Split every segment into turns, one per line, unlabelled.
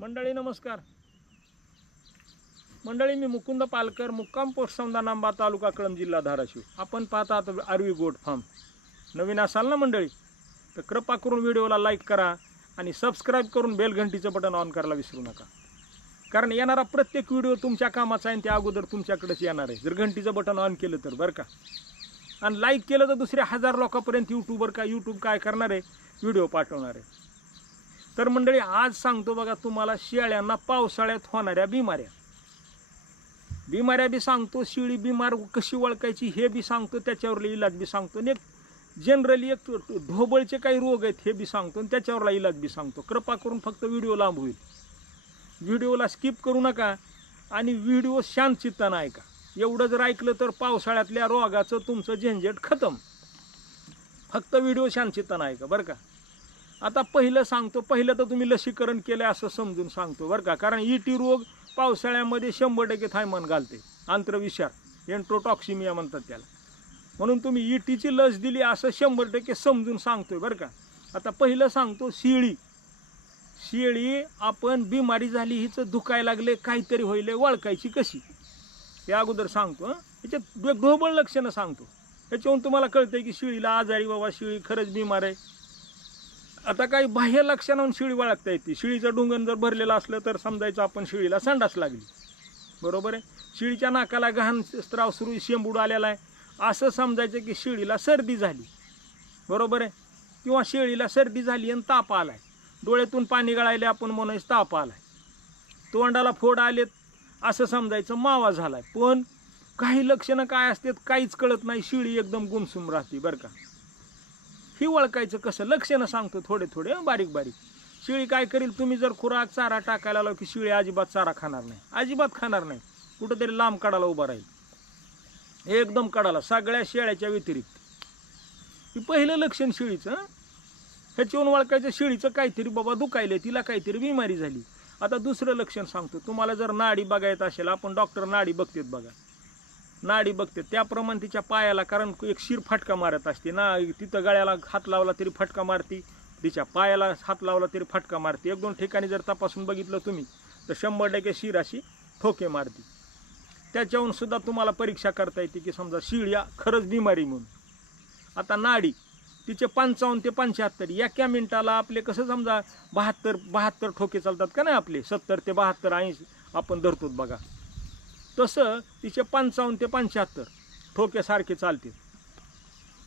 मंडळी नमस्कार. मंडळी मी मुकुंद पालकर मुक्काम पोस्ट समदा नांबा तालुका कळम जिल्हा धाराशिव. आपण पाहता आरवी गोट फार्म नवीन असाल ना मंडळी? तर कृपा करून व्हिडिओला लाईक करा आणि सबस्क्राईब करून बेलघंटीचं बटन ऑन करायला विसरू नका. कारण येणारा प्रत्येक व्हिडिओ तुमच्या कामाचा आहे आणि त्या अगोदर तुमच्याकडेच येणार आहे. जर घंटीचं बटन ऑन केलं तर बरं का? आणि लाईक केलं तर दुसऱ्या हजार लोकांपर्यंत यूट्यूबर का यूट्यूब काय करणार आहे? व्हिडिओ पाठवणार आहे. तर मंडळी आज सांगतो बघा तुम्हाला शेळ्यांना पावसाळ्यात होणाऱ्या बिमाऱ्या. बिमाऱ्या बी सांगतो शिळी बिमार कशी ओळखायची हे बी सांगतो त्याच्यावरला इलाज बी सांगतो. आणि एक जनरली एक ढोबळचे काही रोग आहेत हे बी सांगतो आणि त्याच्यावरला इलाज बी सांगतो. कृपा करून फक्त व्हिडिओ लांब होईल. व्हिडिओला स्किप करू नका आणि व्हिडिओ शांत चित्तानं ऐका. एवढं जर ऐकलं तर पावसाळ्यातल्या रोगाचं तुमचं झंझट खतम. फक्त व्हिडिओ शांत चित्तानं ऐका बरं का? आता पहिलं सांगतो पहिलं तर तुम्ही लसीकरण केलं असं समजून सांगतो बरं का. कारण ई टी रोग पावसाळ्यामध्ये शंभर टक्के थायमान घालते. आंत्रविषार एन्ट्रोटॉक्सिमिया म्हणतात त्याला. म्हणून तुम्ही ई टीची लस दिली असं शंभर टक्के समजून सांगतोय बरं का. आता पहिलं सांगतो शिळी शिळी आपण बिमारी झाली हिचं दुखायला लागले काहीतरी होईल वळखायची कशी? हे अगोदर सांगतो हं. याच्यात ढोबळ लक्षणं सांगतो. त्याच्यावरून तुम्हाला कळतंय की शिळीला आजारी बाबा शिळी खरंच बिमार आहे. आता काही बाह्य लक्षणावरून शिळी वळगता येते. शिळीचं डुंगन जर भरलेलं असलं तर समजायचं आपण शिळीला संडास लागली. बरोबर आहे? शिळीच्या नाकाला घाण स्त्राव सुरू शेंबूड आलेला आहे. असं समजायचं की शिळीला सर्दी झाली. बरोबर आहे? किंवा शेळीला सर्दी झाली आणि ताप आलाय. डोळ्यातून पाणी गळायले आपण म्हणायचं ताप आलाय. तोंडाला फोड आलेत असं समजायचं मावा झालाय. पण काही लक्षणं काय असतात काहीच कळत नाही. शिळी एकदम गुमसुम राहते बरं का? ही ओळखायचं कसं? लक्षणं सांगतो थोडे थोडे बारीक बारीक. शिळी काय करील तुम्ही जर खुराक चारा टाकायला लाव की शिळी अजिबात चारा खाणार नाही. अजिबात खाणार नाही. कुठंतरी लांब काढायला उभा राहील. एकदम काढायला सगळ्या शेळ्याच्या व्यतिरिक्त. ही पहिलं लक्षण शिळीचं ह्याच्यावरून ओळखायचं शिळीचं काहीतरी बाबा दुखायले तिला काहीतरी बिमारी झाली. आता दुसरं लक्षण सांगतो. तुम्हाला जर नाडी बघायचं असेल आपण डॉक्टर नाडी बघतेत बघा. नाडी बघते त्याप्रमाणे तिच्या पायाला कारण एक शिर फटका मारत असते ना तिथं गळ्याला हात लावला तरी फटका मारती तिच्या पायाला हात लावला तरी फटका मारते. एक दोन ठिकाणी जर तपासून बघितलं तुम्ही तर शंभर टक्के शिर अशी ठोके मारती. त्याच्याहून सुद्धा तुम्हाला परीक्षा करता येते की समजा शिळ या खरंच बिमारी म्हणून. आता नाडी तिचे पंचावन्न ते पंच्याहत्तर एका मिनिटाला आपले कसं समजा बहात्तर बहात्तर ठोके चालतात का नाही आपले? सत्तर ते बहात्तर ऐंशी आपण धरतो बघा. तसं तिचे पंचावन्न ते पंच्याहत्तर ठोक्यासारखे चालतील.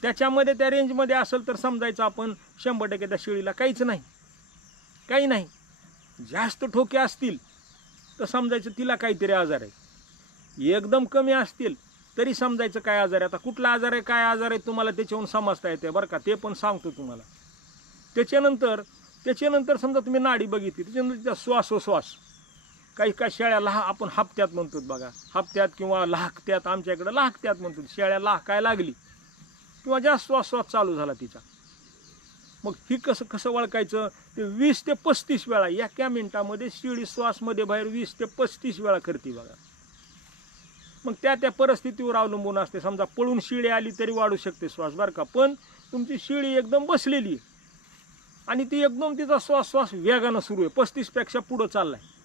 त्याच्यामध्ये त्या रेंजमध्ये असेल तर समजायचं आपण शंभर टक्के त्या शेळीला काहीच नाही. काही नाही. जास्त ठोके असतील तर समजायचं तिला काहीतरी आजार आहे. एकदम कमी असतील तरी समजायचं काय आजार आहे. आता कुठला आजार आहे काय आजार आहे तुम्हाला त्याच्याहून समजता येते बरं का. ते पण सांगतो तुम्हाला. त्याच्यानंतर त्याच्यानंतर समजा तुम्ही नाडी बघितली त्याच्यानंतर तिचा श्वासोश्वास. काही काही शेळ्या लहा आपण हप्त्यात म्हणतो बघा. हप्त्यात किंवा लाहकत्यात आमच्या इकडं लाहकत्यात म्हणतो शेळ्या लाहकाय लागली. किंवा जास्त श्वास चालू झाला तिचा. मग ही कसं कसं वळखायचं ते वीस ते पस्तीस वेळा एका मिनटामध्ये शिळी श्वासमध्ये बाहेर वीस ते पस्तीस वेळा करते बघा. मग त्या त्या परिस्थितीवर अवलंबून असते. समजा पळून शिळी आली तरी वाढू शकते श्वास बरं का? पण तुमची शिळी एकदम बसलेली आहे. आणि ती एकदम तिचा श्वास श्वास वेगानं सुरू आहे. पस्तीसपेक्षा पुढं चाललाय.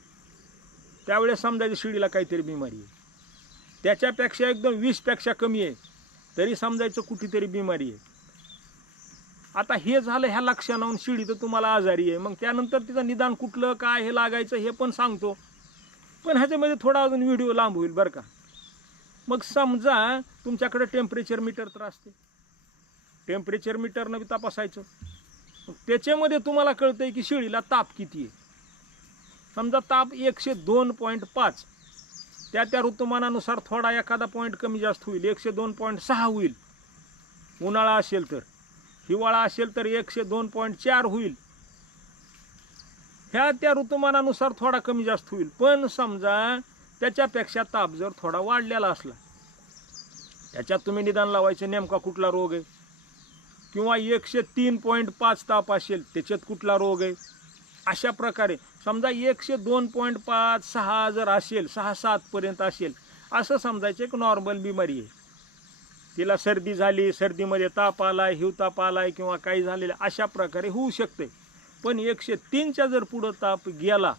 त्यावेळेस समजायचं शिडीला काहीतरी बिमारी आहे. त्याच्यापेक्षा एकदम वीसपेक्षा कमी आहे. तरी समजायचं कुठेतरी बिमारी आहे. आता हे झालं ह्या लक्षणाहून शिडी तर तुम्हाला आजारी आहे. मग त्यानंतर तिचं निदान कुठलं काय हे लागायचं हे पण सांगतो. पण ह्याच्यामध्ये थोडा अजून व्हिडिओ लांब होईल बरं का. मग समजा तुमच्याकडे टेम्परेचर मीटर तर असते. टेम्परेचर मीटरनं बी तपासायचं. त्याच्यामध्ये तुम्हाला कळतंय की शिळीला ताप किती आहे. समजा ताप एकशे दोन पॉईंट पाच. त्या त्या ऋतुमानानुसार थोडा एखादा पॉईंट कमी जास्त होईल एकशे दोन पॉईंट सहा होईल. उन्हाळा असेल तर. हिवाळा असेल तर एकशे दोन पॉईंट चार होईल. ह्या त्या ऋतुमानानुसार थोडा कमी जास्त होईल. पण समजा त्याच्यापेक्षा ताप जर थोडा वाढलेला असला त्याच्यात तुम्ही निदान लावायचं नेमका कुठला रोग आहे? किंवा एकशे तीन पॉईंट पाच ताप असेल त्याच्यात कुठला रोग आहे? अशा प्रकारे समजा एकशे दोन पॉईंट पाच सहा जर असेल सहा सातपर्यंत असेल असं समजायचं एक नॉर्मल बिमारी आहे. तिला सर्दी झाली सर्दीमध्ये ताप आला आहे हिवताप आलाय किंवा काही झालेलं अशा प्रकारे होऊ शकते पण एकशे तीनच्या जर पुढं ताप गेला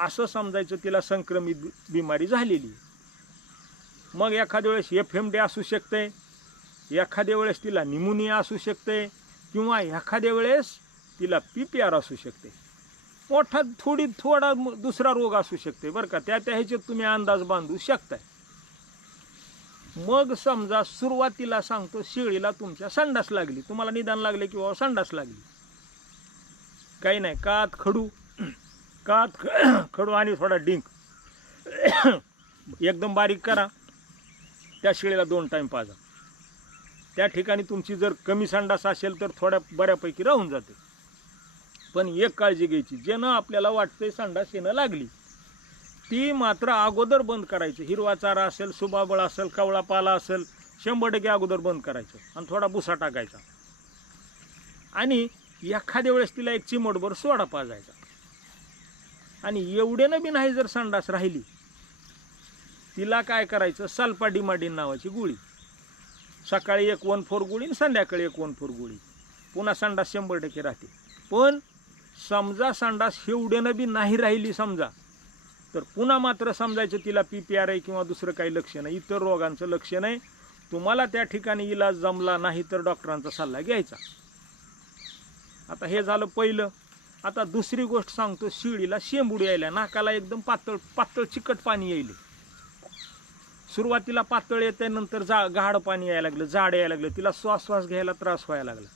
असं समजायचं तिला संक्रमित बिमारी झालेली आहे. मग एखाद्या वेळेस एफ एम डी असू शकते एखाद्या वेळेस तिला निमोनिया असू शकते किंवा एखाद्या वेळेस तिला पी पी आर असू शकते मोठा थोडी थोडा दुसरा रोग असू शकते बरं का? त्या त्या ह्याच्यात तुम्ही अंदाज बांधू शकताय. मग समजा सुरुवातीला सांगतो शेळीला तुमच्या संडास लागली. तुम्हाला निदान लागले की बाबा संडास लागली. काही नाही कात खडू. कात खडू आणि थोडा डिंक. एकदम बारीक करा. त्या शेळीला दोन टाईम पाजा. त्या ठिकाणी तुमची जर कमी संडास असेल तर थोड्या बऱ्यापैकी राहून जाते. पण एक काळजी घ्यायची. ज्यानं आपल्याला वाटतंय संडास येणं लागली ती मात्र अगोदर बंद करायची. हिरवा चारा असेल सुबाबळ असेल कवळा पाला असेल शंभर टक्के अगोदर बंद करायचं आणि थोडा भुसा टाकायचा. आणि एखाद्या वेळेस तिला एक चिमटभर सोडा पाजायचा. आणि एवढ्यानं बी नाही जर संडास राहिली तिला काय करायचं? सल्पा डिमाडीन नावाची गोळी. सकाळी एक वन फोर गोळी आणि संध्याकाळी एक वन फोर गोळी. पुन्हा संडास शंभर टक्के राहते. पण समजा संडास एवढ्यानं बी नाही राहिली समजा तर पुन्हा मात्र समजायचं तिला पी पी आर आहे किंवा दुसरं काही लक्ष नाही इतर रोगांचं लक्ष नाही. तुम्हाला त्या ठिकाणी इलाज जमला नाही तर डॉक्टरांचा सल्ला घ्यायचा. आता हे झालं पहिलं. आता दुसरी गोष्ट सांगतो शिळीला शेंबुडी यायला नाकाला एकदम पातळ पातळ चिकट पाणी यायले. सुरुवातीला पातळ येते नंतर जा गाढ पाणी यायला लागलं जाड यायला लागलं तिला श्वास श्वास घ्यायला त्रास व्हायला लागला.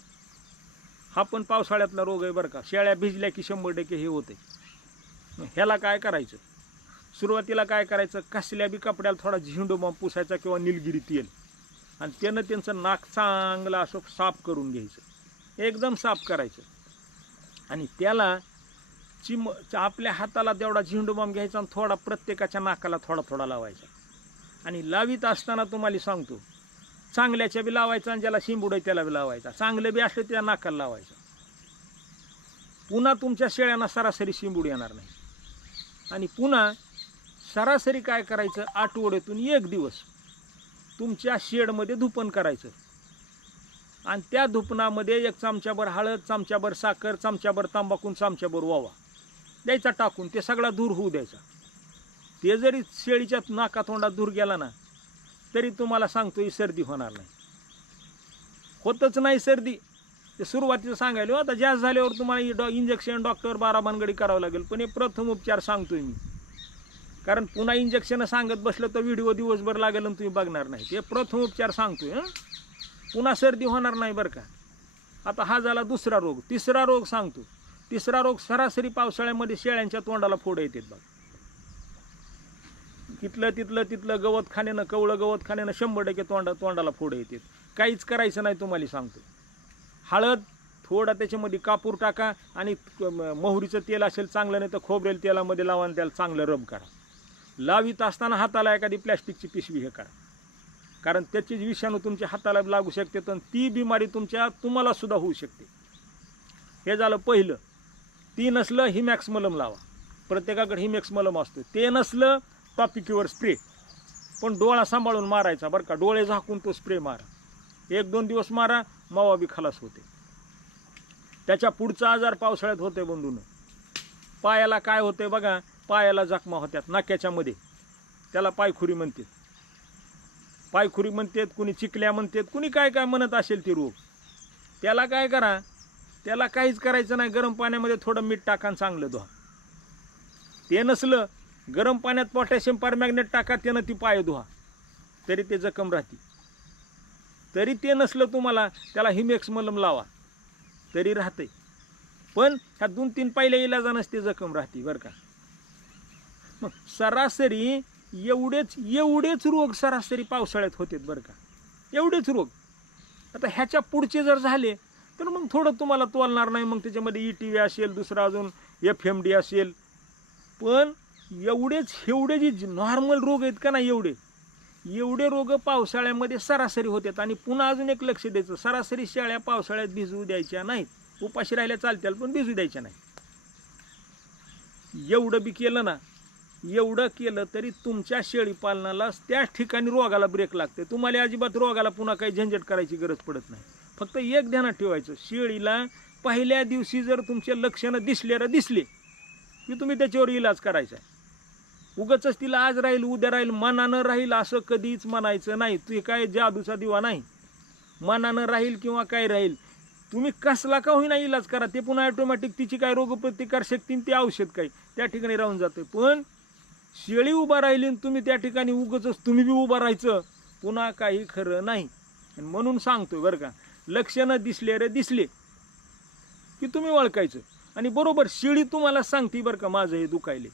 हा पण पावसाळ्यातला रोग आहे बरं का. शेळ्या भिजल्या की शंभर टक्के हे होते ह्याला काय करायचं? सुरुवातीला काय करायचं? कसल्या बी कपड्याला थोडा झेंडू पुसायचा किंवा निलगिरी तेल. आणि त्यानं त्यांचं नाक चांगलं असं साफ करून घ्यायचं. एकदम साफ करायचं. आणि त्याला चिम आपल्या हाताला तेवढा झेंडू घ्यायचा आणि थोडा प्रत्येकाच्या नाकाला थोडा थोडा लावायचा. आणि लावीत असताना तुम्हाला सांगतो चांगल्याच्या बी लावायचा आणि ज्याला शिंबुड आहे त्याला बी लावायचा. चांगलं बी असलं त्या नाकाला लावायचं. पुन्हा तुमच्या शेळ्यांना सरासरी शिंबूड येणार नाही. आणि पुन्हा सरासरी काय करायचं? आठवड्यातून एक दिवस तुमच्या शेडमध्ये धुपण करायचं. आणि त्या धुपणामध्ये एक चमच्याभर हळद चमच्याभर साखर चमच्याभर तांबाकून चमच्याभर वावा द्यायचा टाकून ते सगळा दूर होऊ द्यायचा. ते जरी शेळीच्या नाकातोंडात दूर गेला ना तरी तुम्हाला सांगतो ही सर्दी होणार नाही. होतच नाही सर्दी. ते सुरुवातीचं सांगायला आता जास्त झाल्यावर तुम्हाला डॉ इंजेक्शन डॉक्टर बारा भानगडी करावं लागेल. पण हे प्रथम उपचार सांगतोय मी. कारण पुन्हा इंजेक्शन सांगत बसलं तर व्हिडिओ दिवसभर लागेल आणि तुम्ही बघणार नाही. ते प्रथम उपचार सांगतोय हं. पुन्हा सर्दी होणार नाही बरं का. आता हा झाला दुसरा रोग. तिसरा रोग सांगतो. तिसरा रोग सरासरी पावसाळ्यामध्ये शेळ्यांच्या तोंडाला फोड येतात बघ. तिथलं तिथलं तिथलं गवत खाण्यानं कवळं गवत खाण्यानं शंभर टक्के तोंडा तोंडाला फोड येते काहीच करायचं नाही तुम्हाला सांगतो. हळद थोडा त्याच्यामध्ये कापूर टाका आणि मोहरीचं तेल असेल चांगलं नाही तर खोबरेल तेलामध्ये लावा आणि त्याला चांगलं रब करा. लावीत असताना हाताला एखादी प्लॅस्टिकची पिशवी हे करा. कारण त्याचे विषाणू तुमच्या हाताला लागू शकते तर ती बिमारी तुमच्या तुम्हाला सुद्धा होऊ शकते. हे झालं पहिलं. ती नसलं हिमॅक्स मलम लावा. प्रत्येकाकडे हिमॅक्स मलम असतो. ते नसलं टॉपिकीवर स्प्रे. पण डोळा सांभाळून मारायचा बरं का. डोळे झाकून तो स्प्रे मारा. एक दोन दिवस मारा मावा बी खलास होते. त्याच्या पुढचा आजार पावसाळ्यात होते बंधून. पायाला काय होते बघा पायाला जखमा होत्यात नाक्याच्या मध्ये. त्याला पायखुरी म्हणतात पायखुरी म्हणतात कुणी चिकल्या म्हणतात कुणी काय काय म्हणत असेल ते रोग. त्याला काय करा त्याला काहीच करायचं नाही गरम पाण्यामध्ये थोडं मीठ टाकान चांगलं धुवा. ते नसलं गरम पाण्यात पोटॅशियम परमॅग्नेट टाका त्यानं ती पाय धुवा. तरी ते जखम राहते तरी ते नसलं तुम्हाला त्याला हिमेक्स मलम लावा. तरी राहते पण ह्या दोन तीन पहिल्या इलाजानंच ते जखम राहते बरं का? मग सरासरी एवढेच एवढेच रोग सरासरी पावसाळ्यात होते बरं का? एवढेच रोग. आता ह्याच्या पुढचे जर झाले तर मग थोडं तुम्हाला तोलणार नाही मग त्याच्यामध्ये ई टी व्ही असेल दुसरा अजून एफ एम डी असेल. पण एवढेच एवढे जे नॉर्मल रोग आहेत का नाही एवढे? एवढे रोग पावसाळ्यामध्ये सरासरी होतात आणि पुन्हा अजून एक लक्ष द्यायचं सरासरी शेळ्या पावसाळ्यात भिजवू द्यायच्या नाहीत. उपाशी राहिल्या चालत्याला पण भिजू द्यायच्या नाही एवढं बी केलं ना एवढं केलं तरी तुमच्या शेळी पालनाला त्याच ठिकाणी रोगाला ब्रेक लागते. तुम्हाला अजिबात रोगाला पुन्हा काही झंझट करायची गरज पडत नाही. फक्त एक ध्यानात ठेवायचं शेळीला पहिल्या दिवशी जर तुमचे लक्षणं दिसले र दिसले की तुम्ही त्याच्यावर इलाज करायचा आहे. उगच तिला आज राहील उद्या राहील मनानं राहील असं कधीच म्हणायचं नाही. ते काय जादूचा दिवा नाही? मनानं राहील किंवा काय राहील? तुम्ही कसला का होईना इलाज करा? ते पुन्हा ऑटोमॅटिक तिची काय रोगप्रतिकार शक्ती ते औषध काही त्या ठिकाणी राहून जाते पण शेळी उभा राहिली आणि तुम्ही त्या ठिकाणी उगच तुम्ही बी उभं राहायचं पुन्हा काही खरं नाही. आणि म्हणून सांगतोय बरं का लक्षणं दिसले रे दिसले की तुम्ही ओळखायचं. आणि बरोबर शिळी तुम्हाला सांगते बरं का माझं हे दुखायले.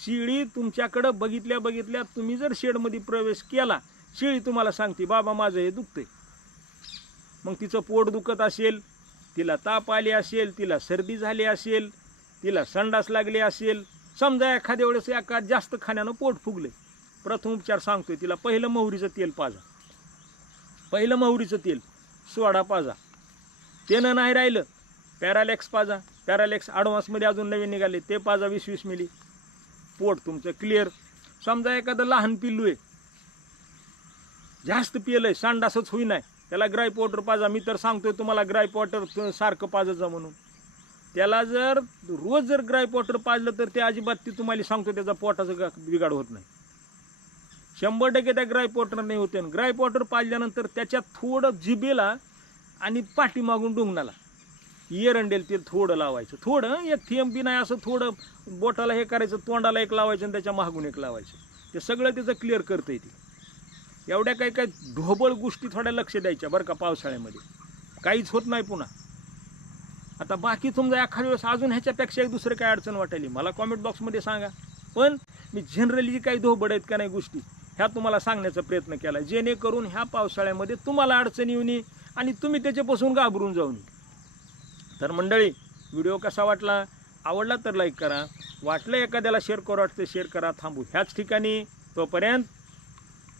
शिळी तुमच्याकडं बघितल्या बघितल्या तुम्ही जर शेडमध्ये प्रवेश केला शिळी तुम्हाला सांगते बाबा माझं हे दुखतंय. मग तिचं पोट दुखत असेल तिला ताप आली असेल तिला सर्दी झाली असेल तिला संडास लागले असेल समजा एखाद्या वेळेस एका जास्त खाण्यानं पोट फुगले प्रथम उपचार सांगतोय तिला पहिलं मोहरीचं तेल पाजा. पहिलं मोहरीचं तेल सोडा पाजा. तेनं नाही राहिलं पॅरालेक्स पाजा. पॅरालेक्स ॲडव्हान्समध्ये अजून नवीन निघाले ते पाजा वीस वीस मिली. पोट तुमचं क्लिअर समजा एखादं लहान पिल्लू आहे जास्त पिलंय संडासच नाही त्याला ग्राईप वॉटर पाजा. मी तर सांगतोय तुम्हाला ग्राईप वॉटर सारखं पाजायचं म्हणून. त्याला जर रोज जर ग्राईप वॉटर पाजलं तर ते अजिबात ती तुम्हाला सांगतो त्याचा पोटाचं गा- बिघाड होत नाही. शंभर टक्के त्या ग्राईप वॉटर नाही होते. ग्राईप वॉटर पाजल्यानंतर त्याच्या थोडं जिबेला आणि पाठीमागून डोंगणाला. एरंडेल ते थोडं लावायचं. थोडं एक थेंब बी नाही असं थोडं बोटाला हे करायचं तोंडाला एक लावायचं आणि त्याच्या मागून एक लावायचं. ते सगळं त्याचं क्लिअर करतं येते एवढ्या काही काही ढोबळ गोष्टी थोड्या लक्ष द्यायच्या बरं का पावसाळ्यामध्ये. काहीच होत नाही पुन्हा. आता बाकी तुमचा एखाद्या वेळेस अजून ह्याच्यापेक्षा एक दुसरं काय अडचण वाटायली? मला कॉमेंट बॉक्समध्ये सांगा. पण मी जनरली जी काही धोबड आहेत का नाही गोष्टी ह्या तुम्हाला सांगण्याचा प्रयत्न केला. जेणेकरून ह्या पावसाळ्यामध्ये तुम्हाला अडचण येऊ नये आणि तुम्ही त्याच्यापासून घाबरून जाऊ नये तर मंडळी व्हिडिओ कसा वाटला? आवडला तर लाईक करा. वाटलं एखाद्याला शेअर करू वाटतं शेअर करा. थांबू. ह्याच ठिकाणी तोपर्यंत